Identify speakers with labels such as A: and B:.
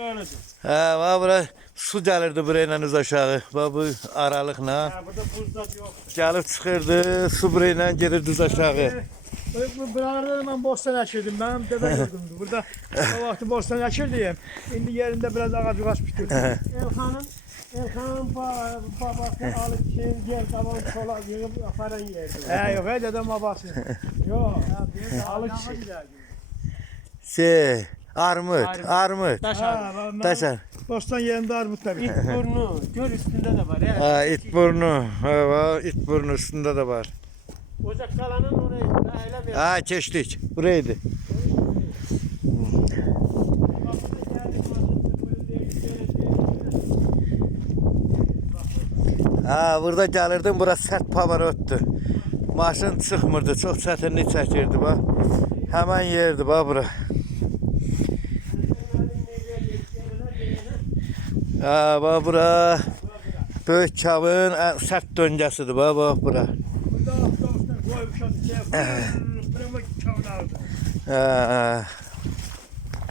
A: Önücüm. Ha, va bura su gəlirdi burayla üz aşağı. Va bu aralıqla. Ha, burada buz da yoxdur. Gəlib çıxırdı, su burayla gedirdi üz aşağı.
B: Bu buraları da mən boşdan əkirdim. Mənim dədə gördümdü. Burada o borçtan boşdan əkirdim. Şimdi yerinde biraz ağac ağac bitir. Elxanın Elxan babası alıb çin, gel tamam çola yığıb aparan yerdir.
A: yok yox, babası.
B: Yox, alıb çin.
A: Se. Armud, armud.
B: Daşa. Bostan yerində armud da var.
C: İt burnu, gör üstündə də var.
A: Yani. Ha, hə? it burnu. Ha, hə, it burnu üstündə də var.
C: Ocaq qalanın orayı da
A: elə verir. Ha, keçdik. Buraydı. Geldim, baza, tırmırdı, tırmırdı, tırmırdı, tırmırdı. Tırmırdı. Ha, burada gəlirdim, bura sərt pavarotdu. Maşın çıxmırdı, çox çətinlik çəkirdi bax. Həmin yerdir bax bura. Ha, ee, bak bura. Böyük çavın sert döngəsidir, bak bak bura. Burada Ha, ha.